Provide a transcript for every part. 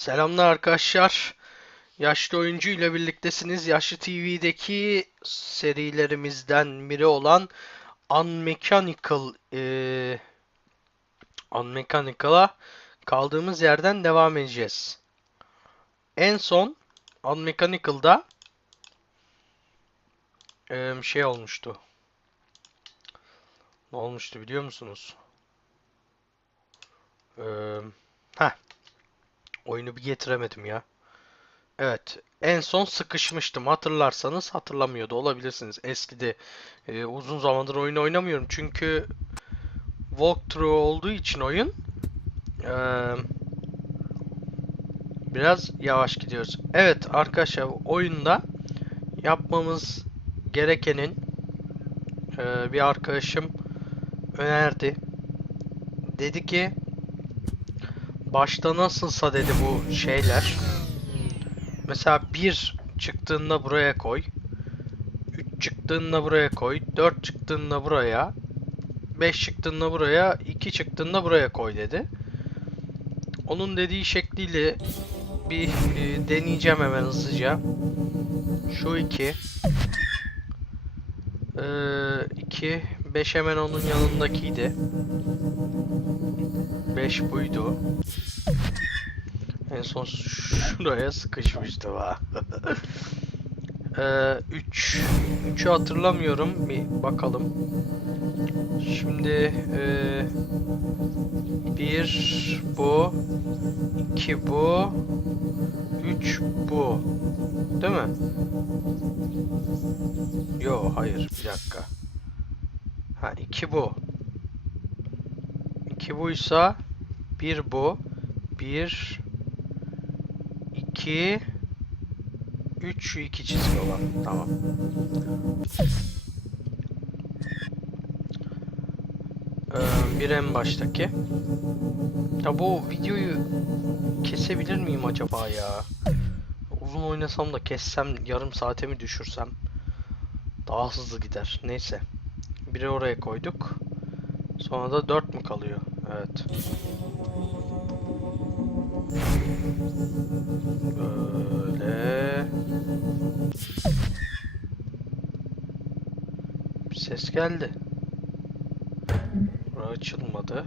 Selamlar arkadaşlar. Yaşlı oyuncu ile birliktesiniz. Yaşlı TV'deki serilerimizden biri olan Unmechanical eee Unmechanical'a kaldığımız yerden devam edeceğiz. En son Unmechanical'da eee, şey olmuştu. Ne olmuştu biliyor musunuz? Eee heh. Oyunu bir getiremedim ya. Evet. En son sıkışmıştım. Hatırlarsanız hatırlamıyordu olabilirsiniz. Eskide e, uzun zamandır oyun oynamıyorum. Çünkü walkthrough olduğu için oyun e, biraz yavaş gidiyoruz. Evet arkadaşlar oyunda yapmamız gerekenin e, bir arkadaşım önerdi. Dedi ki başta nasılsa dedi bu şeyler. Mesela 1 çıktığında buraya koy. 3 çıktığında buraya koy. 4 çıktığında buraya. 5 çıktığında buraya. 2 çıktığında buraya koy dedi. Onun dediği şekliyle bir e, deneyeceğim hemen hızlıca. Şu 2. 2. 5 hemen onun yanındakiydi. 5 buydu. En son şuraya sıkışmıştı ha. 3 3'ü hatırlamıyorum. Bir bakalım. Şimdi 1 bu 2 bu 3 bu Değil mi? Yo hayır bir dakika. Ha 2 bu. 2 buysa 1 bu. 1 2 3 şu iki çizgi olan. Tamam. Ee, bir en baştaki. Ya bu videoyu kesebilir miyim acaba ya? Uzun oynasam da kessem yarım saate mi düşürsem daha hızlı gider. Neyse. Biri oraya koyduk. Sonra da 4 mü kalıyor? Evet. Böyle. Bir ses geldi. Bura açılmadı.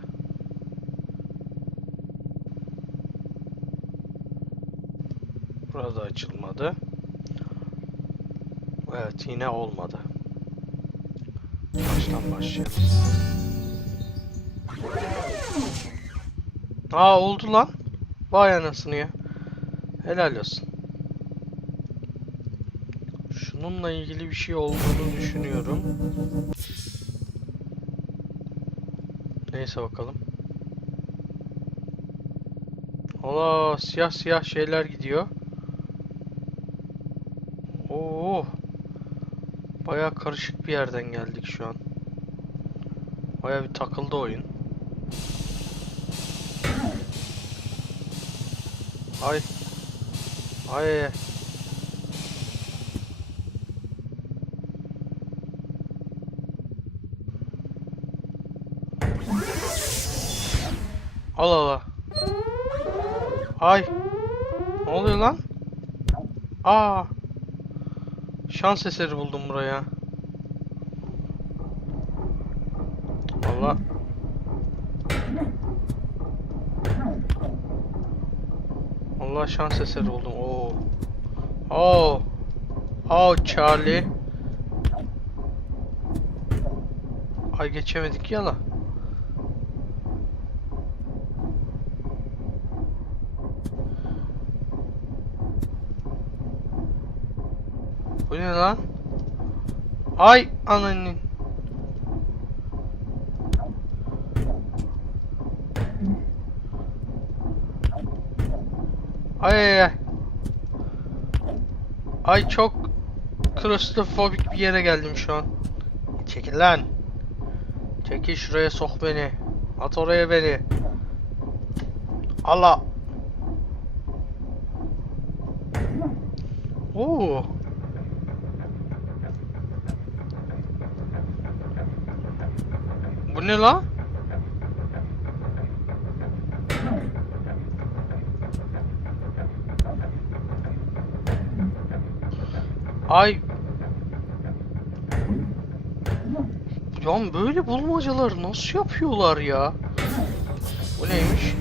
Burada açılmadı. Evet yine olmadı. Baştan başlayalım. Aa oldu lan. Vay anasını ya. Helal olsun. Şununla ilgili bir şey olduğunu düşünüyorum. Neyse bakalım. Allah siyah siyah şeyler gidiyor. Oo. Baya karışık bir yerden geldik şu an. Baya bir takıldı oyun. Ay. Ay. Al al. Ay. Ne oluyor lan? Aa. Şans eseri buldum buraya. Allah. Allah şans eseri buldum. Oo. Oo. Oo Charlie. Ay geçemedik ya la. Bu ne lan? Ay ananın. Ay ay ay. Ay çok klostrofobik bir yere geldim şu an. Çekil lan. Çekil şuraya sok beni. At oraya beni. Allah. Oo. Bu ne la? Ay. Ya böyle bulmacaları nasıl yapıyorlar ya? Bu neymiş?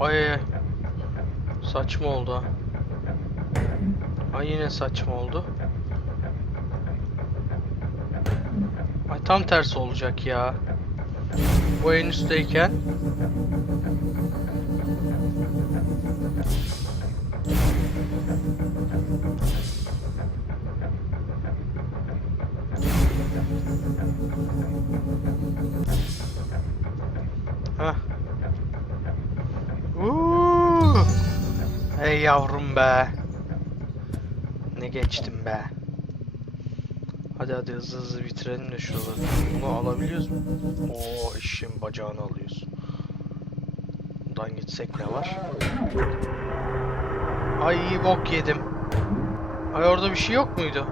Ay. Saçma oldu. Ay yine saçma oldu. Ay tam tersi olacak ya. Bu en üstteyken. Be. Ne geçtim be. Hadi hadi hızlı hızlı bitirelim de şuraları. Bunu alabiliyoruz mu? Oo işin bacağını alıyoruz. Buradan gitsek ne var? Ay bok yedim. Ay orada bir şey yok muydu?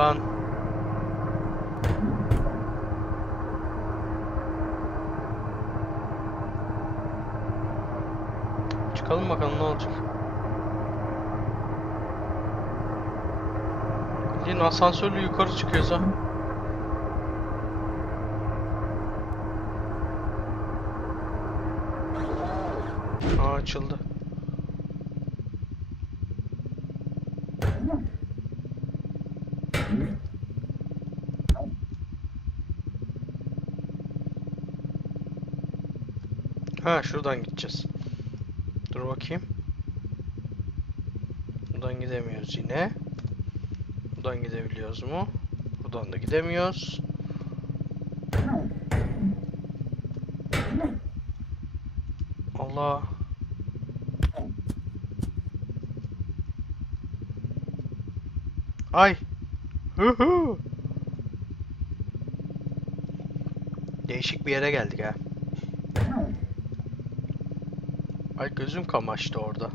Hızlan. Çıkalım bakalım ne olacak. Yine asansörle yukarı çıkıyoruz ha. Aa açıldı. Ha şuradan gideceğiz. Dur bakayım. Buradan gidemiyoruz yine. Buradan gidebiliyoruz mu? Buradan da gidemiyoruz. Allah. Ay. Hu hu. Değişik bir yere geldik ha. Ay gözüm kamaştı orada.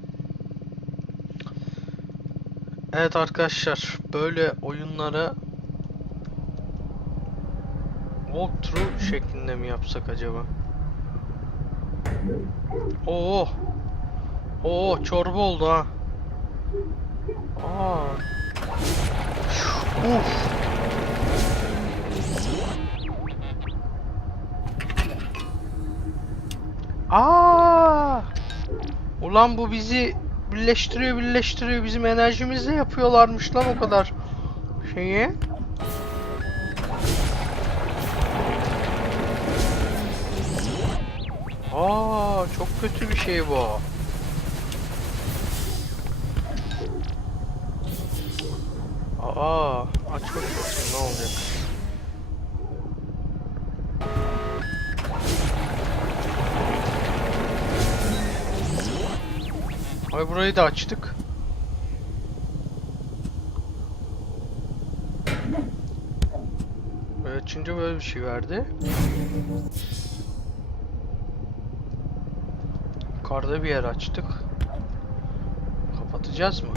Evet arkadaşlar, böyle oyunları walkthrough şeklinde mi yapsak acaba? Oo. Oo, çorba oldu ha. Aa. Uf. Aa! Ulan bu bizi birleştiriyor birleştiriyor bizim enerjimizle yapıyorlarmış lan o kadar şeyi. Aa çok kötü bir şey bu. Aa aç bakayım ne olacak. Ay burayı da açtık. Açınca böyle bir şey verdi. Yukarıda bir yer açtık. Kapatacağız mı?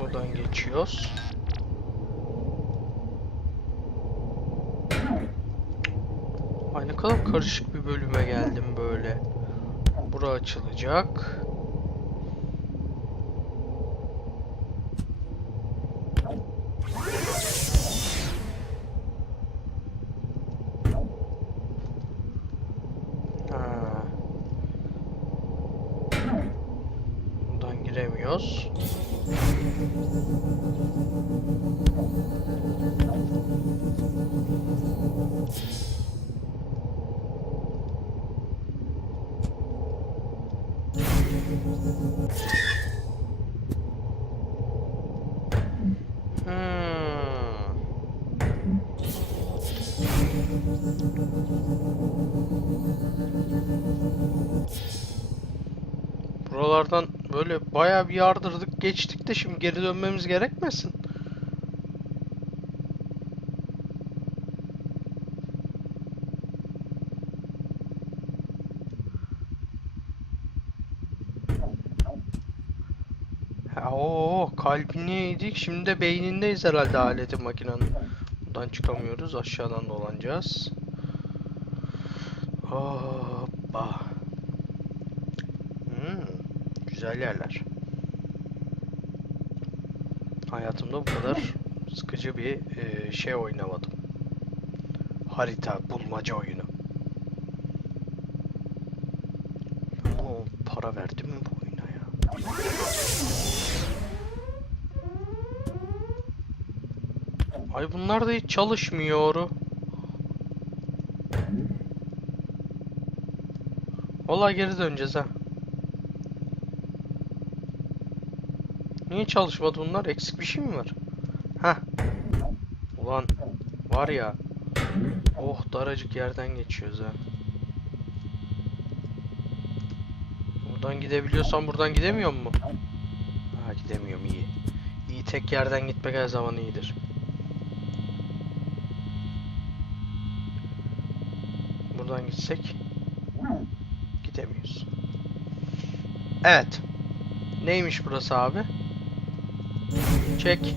Buradan geçiyoruz. Ay ne kadar karışık bir bölüme geldim böyle. Bura açılacak. Giremiyoruz. Buralardan böyle bayağı bir yardırdık geçtik de şimdi geri dönmemiz gerekmesin. Oo, kalbindeydik. Şimdi de beynindeyiz herhalde aletin makinenin. Buradan çıkamıyoruz. Aşağıdan dolanacağız. Hoppa. Güzel yerler. Hayatımda bu kadar sıkıcı bir e, şey oynamadım. Harita bulmaca oyunu. Oo, para verdim mi bu oyuna ya? Ay bunlar da hiç çalışmıyor. Vallahi geri döneceğiz ha. Niye çalışmadı bunlar? Eksik bir şey mi var? Heh. Ulan var ya. Oh daracık yerden geçiyoruz ha. Buradan gidebiliyorsan buradan gidemiyor mu? Ha gidemiyorum iyi. İyi tek yerden gitmek her zaman iyidir. Buradan gitsek gidemiyoruz. Evet. Neymiş burası abi? Çek.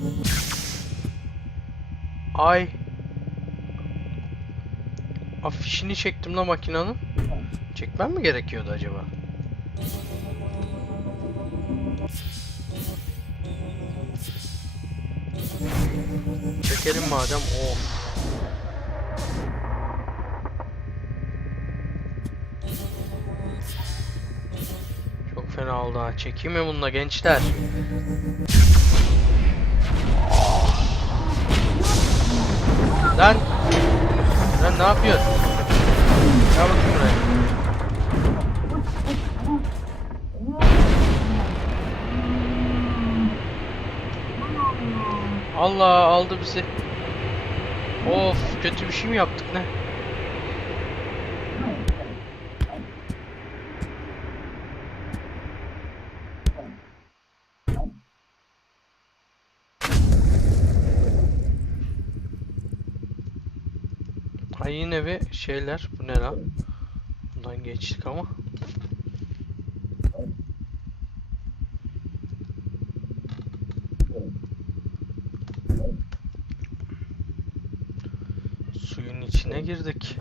Ay. Afişini çektim la makinanın. Çekmem mi gerekiyordu acaba? Çekelim madem. Of. Ha. Çekeyim mi bununla gençler? Lan! Lan ne yapıyorsun? Gel bakayım buraya. Allah aldı bizi. Of kötü bir şey mi yaptık ne? Ay yine bir şeyler. Bu ne lan? Bundan geçtik ama. Suyun içine girdik.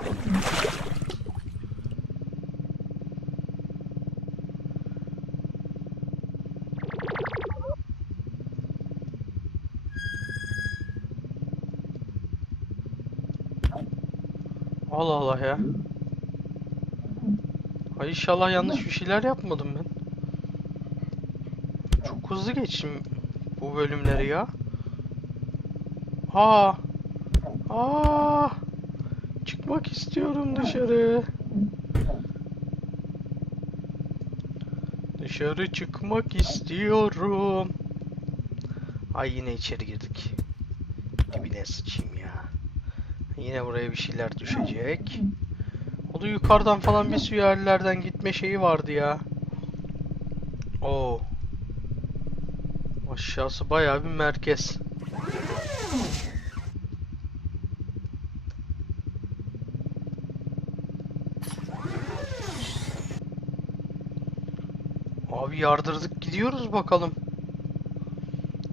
Allah ya. Ay inşallah yanlış bir şeyler yapmadım ben. Çok hızlı geçtim bu bölümleri ya. Aa. Aa. Çıkmak istiyorum dışarı. Dışarı çıkmak istiyorum. Ay yine içeri girdik. Dibine sıçayım. Yine buraya bir şeyler düşecek. O da yukarıdan falan bir su yerlerden gitme şeyi vardı ya. Oo. Aşağısı bayağı bir merkez. Abi yardırdık gidiyoruz bakalım.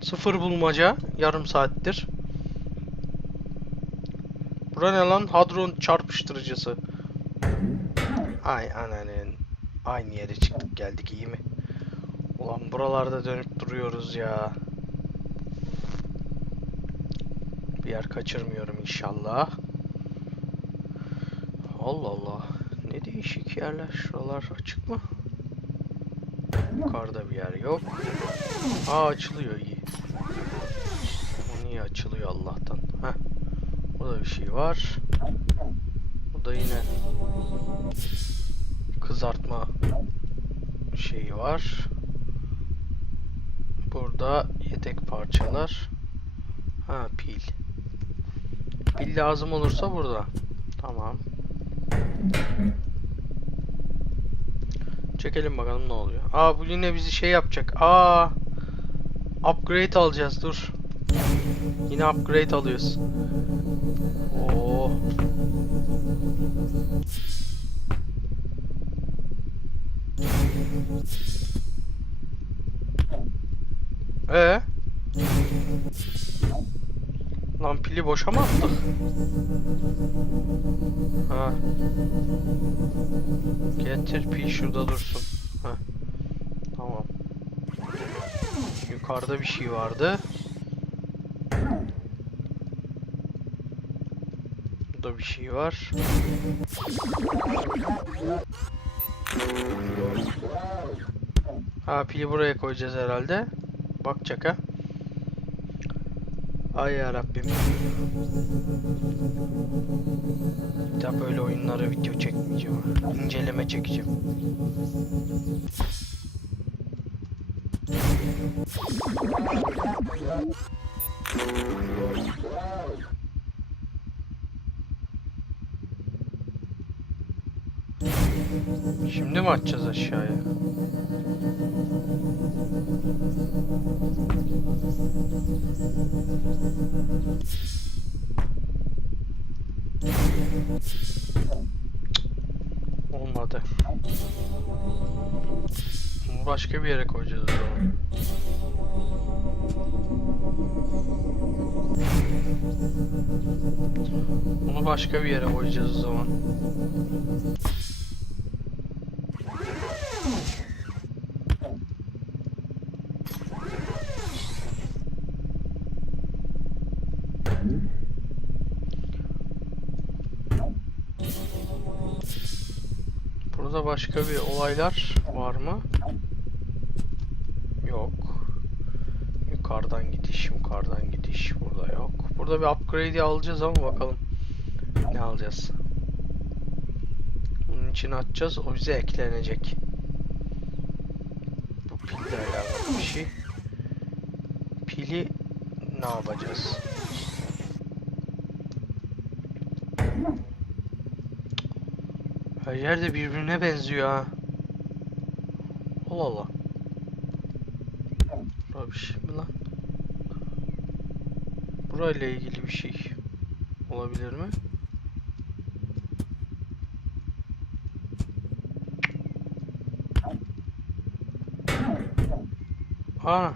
Sıfır bulmaca yarım saattir. Bura ne lan? Hadron çarpıştırıcısı. Ay ananın. Aynı yere çıktık geldik iyi mi? Ulan buralarda dönüp duruyoruz ya. Bir yer kaçırmıyorum inşallah. Allah Allah. Ne değişik yerler. Şuralar açık mı? Yukarıda bir yer yok. Aa açılıyor iyi. O niye açılıyor Allah'tan? Heh. Burada bir şey var. Bu da yine kızartma şeyi var. Burada yedek parçalar. Ha pil. Pil lazım olursa burada. Tamam. Çekelim bakalım ne oluyor. Aa bu yine bizi şey yapacak. Aa upgrade alacağız dur. Yine upgrade alıyoruz. Oo. Ee? Lan pili boşa mı attık? Ha. Getir pil şurada dursun. Ha. Tamam. Yukarıda bir şey vardı. Burada bir şey var. Ha pili buraya koyacağız herhalde. Bakacak ha. Ay ya Rabbim. Bir daha böyle oyunlara video çekmeyeceğim. İnceleme çekeceğim. Şimdi mi açacağız aşağıya? Olmadı. Bunu başka bir yere koyacağız o zaman. Bunu başka bir yere koyacağız o zaman. Başka bir olaylar var mı? Yok. Yukarıdan gidiş, yukarıdan gidiş burada yok. Burada bir upgrade alacağız ama bakalım ne alacağız. Bunun için açacağız, o bize eklenecek. Bu pille alakalı bir şey. Pili ne yapacağız? Her yerde birbirine benziyor ha. Allah Allah. Bura bir şey mi lan? Burayla ilgili bir şey olabilir mi? Ha.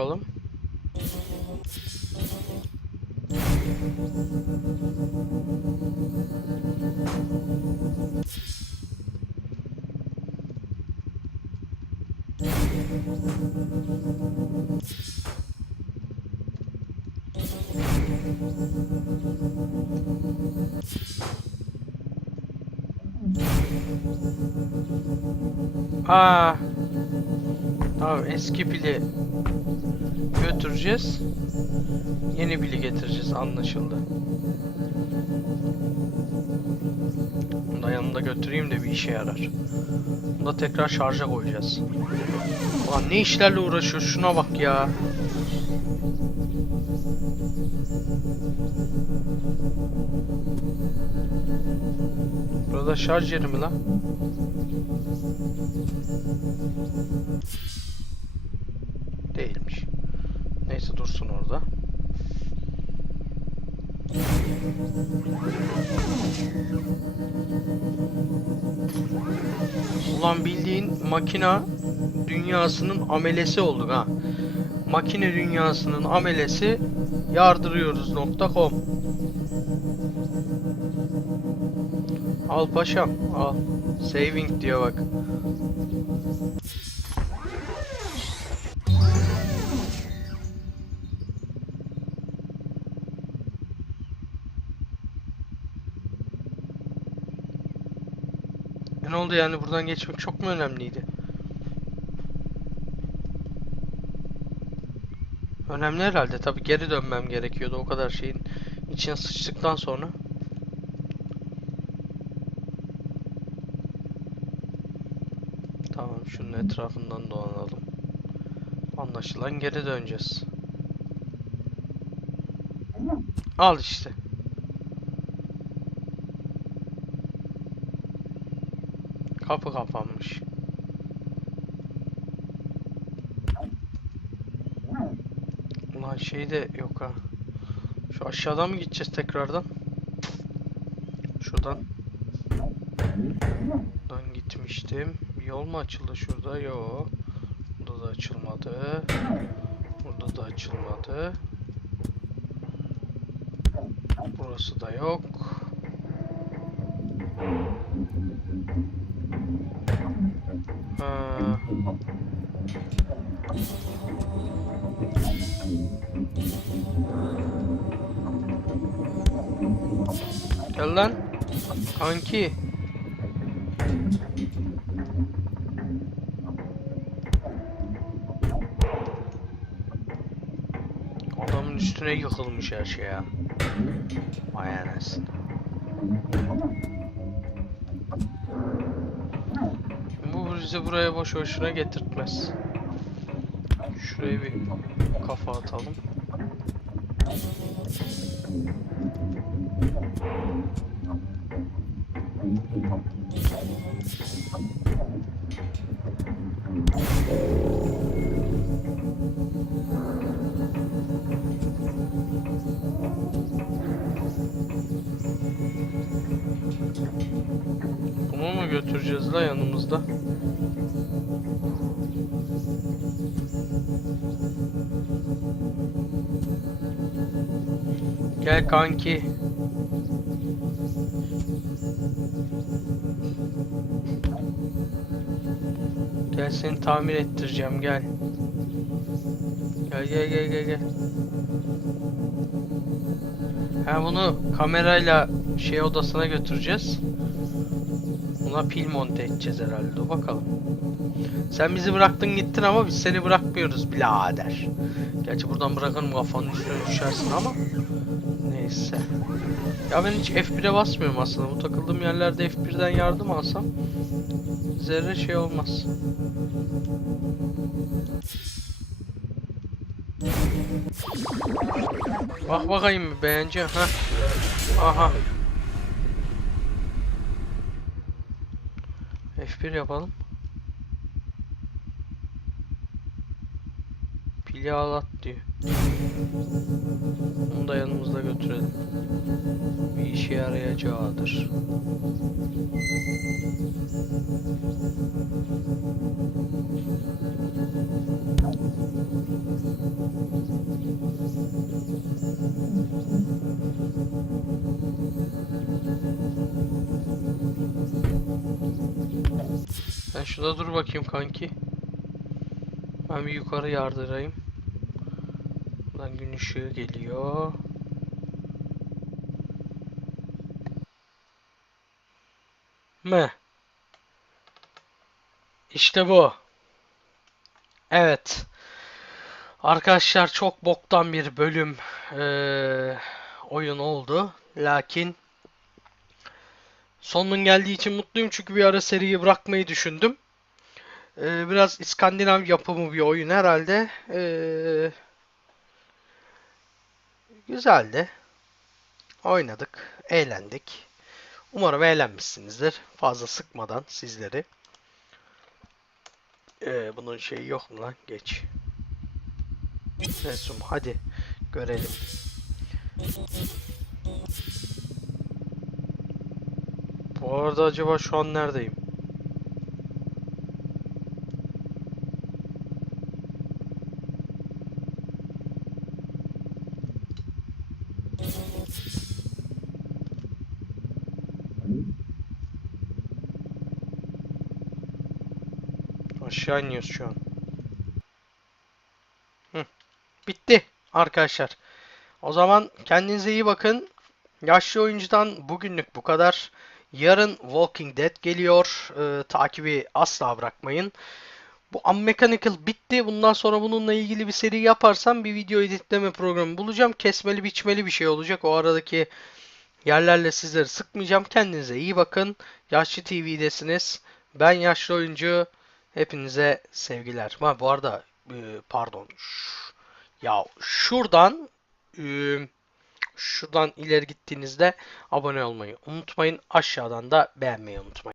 Bakalım. Aa. Tamam eski pili götüreceğiz. Yeni pili getireceğiz anlaşıldı. Bunu da yanında götüreyim de bir işe yarar. Bunu da tekrar şarja koyacağız. Ulan ne işlerle uğraşıyor şuna bak ya. Burada şarj yeri mi lan? Makina dünyasının amelesi olduk ha. Makine dünyasının amelesi yardırıyoruz.com Al paşam al. Saving diyor bak. Ne oldu yani buradan geçmek çok mu önemliydi? Önemli herhalde. Tabi geri dönmem gerekiyordu o kadar şeyin İçine sıçtıktan sonra Tamam şunun etrafından dolanalım. Anlaşılan geri döneceğiz. Al işte. Kapı kapanmış. Ulan şey de yok ha. Şu aşağıdan mı gideceğiz tekrardan? Şuradan. Buradan gitmiştim. Bir yol mu açıldı şurada? Yok. Burada da açılmadı. Burada da açılmadı. Burası da yok. Ha. Gel lan. Kanki. Adamın üstüne yıkılmış her şey ya. Vay anasını. Bizi buraya boş boşuna getirtmez. Şuraya bir kafa atalım. Bunu mu götüreceğiz la yanımızda? Gel kanki. Gel seni tamir ettireceğim gel. Gel gel gel gel gel. Ha bunu kamerayla şey odasına götüreceğiz. Buna pil monte edeceğiz herhalde. Dur bakalım. Sen bizi bıraktın gittin ama biz seni bırakmıyoruz birader. Gerçi buradan bırakalım kafanın üstüne düşersin ama. Neyse. Ya ben hiç F1'e basmıyorum aslında. Bu takıldığım yerlerde F1'den yardım alsam zerre şey olmaz. Bak bakayım bir beğeneceğim ha. Aha. F1 yapalım. Pili ağlat diyor. Onu da yanımızda götürelim. Bir işe yarayacağıdır. Ben şurada dur bakayım kanki. Ben bir yukarı yardırayım. Gün ışığı geliyor. Mı? İşte bu. Evet. Arkadaşlar çok boktan bir bölüm eee, oyun oldu. Lakin sonunun geldiği için mutluyum çünkü bir ara seriyi bırakmayı düşündüm. Eee, biraz İskandinav yapımı bir oyun herhalde. Eee güzeldi. Oynadık, eğlendik. Umarım eğlenmişsinizdir. Fazla sıkmadan sizleri. Ee, bunun şeyi yok mu lan? Geç. Resum hadi görelim. Bu arada acaba şu an neredeyim? Aşağı iniyoruz şu an. Hı. Bitti arkadaşlar. O zaman kendinize iyi bakın. Yaşlı oyuncudan bugünlük bu kadar. Yarın Walking Dead geliyor. Ee, takibi asla bırakmayın. Bu Unmechanical bitti. Bundan sonra bununla ilgili bir seri yaparsam bir video editleme programı bulacağım. Kesmeli biçmeli bir şey olacak. O aradaki yerlerle sizleri sıkmayacağım. Kendinize iyi bakın. Yaşlı TV'desiniz. Ben yaşlı oyuncu. Hepinize sevgiler. Ha bu arada e, pardon. Ya şuradan e, şuradan ileri gittiğinizde abone olmayı unutmayın. Aşağıdan da beğenmeyi unutmayın.